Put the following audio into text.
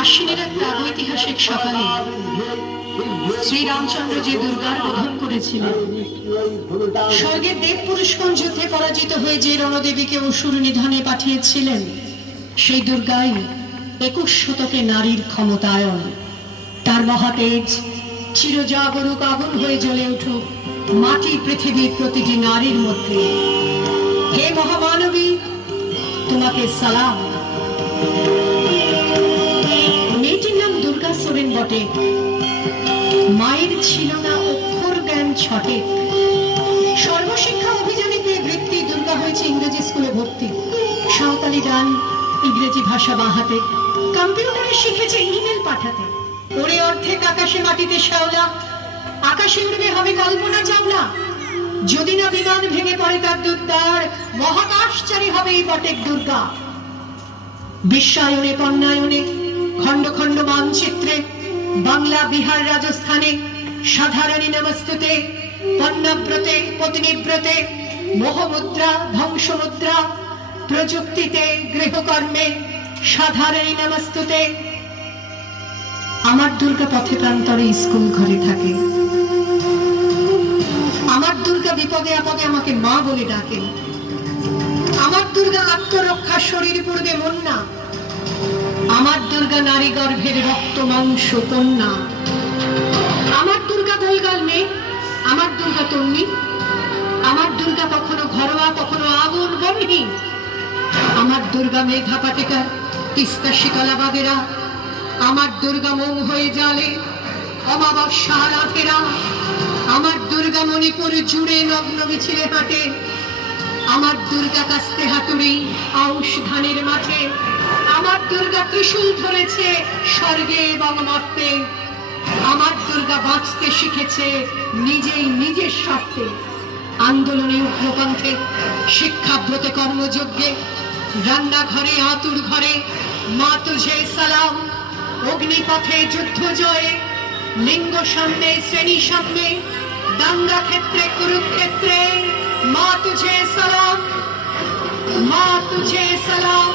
আশ্বিনের এক প্রাগৈতিহাসিক সকালে শ্রীরামচন্দ্র যে দুর্গার বোধন করেছিলেন, স্বর্গের দেব পুরুষগণ যুদ্ধে পরাজিত হয়ে যে রণদেবীকে অসুর নিধনে পাঠিয়েছিলেন, সেই দুর্গাই 21 শতকে নারীর ক্ষমতায়ন। তার মহাতেজ চিরজাগরুক আগুন হয়ে জ্বলে উঠুক মাটি পৃথিবীর প্রতিটি নারীর মধ্যে। হে মহামানবী, তোমাকে সালাম। মেয়েটির নাম দুর্গা সোরেন বটে। মায়ের ছিল না অক্ষর জ্ঞান ছটে। সর্বশিক্ষা অভিযানে পেয়ে বৃত্তি দুর্গা হয়েছে ইংরেজি স্কুলে ভর্তি। সাঁওতালি গান, ইংরেজি ভাষা বাহাতে, কম্পিউটারে শিখেছে ইমেল পাঠাতে। ওরে অর্ধেক আকাশে মাটিতে শ্যাওলা, আকাশে উড়বে হবে কল্পনা চাওলা। যদি না বিমান ভেঙে পড়ে তার দুর্দার, মহাকাশচারী হবে এই বটেক দুর্গা। বিশ্বায়নে পণ্যায়নে খণ্ড খণ্ড মানচিত্রে, বাংলা বিহার রাজস্থানে সাধারণী নমস্তুতে, পণ্যব্রতে পত্নীব্রতে, মোহমুদ্রা ধ্বংসমুদ্রা, প্রযুক্তিতে গৃহকর্মে সাধারণী নমস্তুতে। আমার দুর্গা পথে প্রান্তরে স্কুল ঘরে থাকে। আমার দুর্গা বিপদে আপদে আমাকে মা বলে ডাকে। আমার দুর্গা আত্মরক্ষা শরীর পূর্বে মন্না। আমার দুর্গা নারী গর্ভের রক্ত মাংস কন্যা। আমার দুর্গা গোলগাল মেয়ে, আমার দুর্গা তন্নি। আমার দুর্গা কখনো ঘরোয়া কখনো আগুন গরহিনী। আমার দুর্গা মেঘা পাটেকার, তিস্তা শীতলা বাগেরা। আমার দুর্গা মোম হয়ে জালে অমাবস্যা রাতেরা। আমার দুর্গা মণিপুর জুড়ে নগ্ন মিছিলে হাঁটে। আমার দুর্গা কাস্তে হাতুড়ি আউশ ধানের মাঠে। আমার দুর্গা ত্রিশূল ধরেছে স্বর্গে এবং মর্তে। আমার দুর্গা বাঁচতে শিখেছে নিজেই নিজের স্বার্থে। আন্দোলনে উগ্রপন্থে, শিক্ষাব্রতে কর্মযজ্ঞে, রান্নাঘরে আতুর ঘরে মা তুঝে সালাম। অগ্নিপথে যুদ্ধ জয়ে, লিঙ্গ সামনে শ্রেণী সামনে, দাঙ্গা ক্ষেত্রে কুরুক্ষেত্রে মা তুঝে সালাম, মা তুঝে সালাম।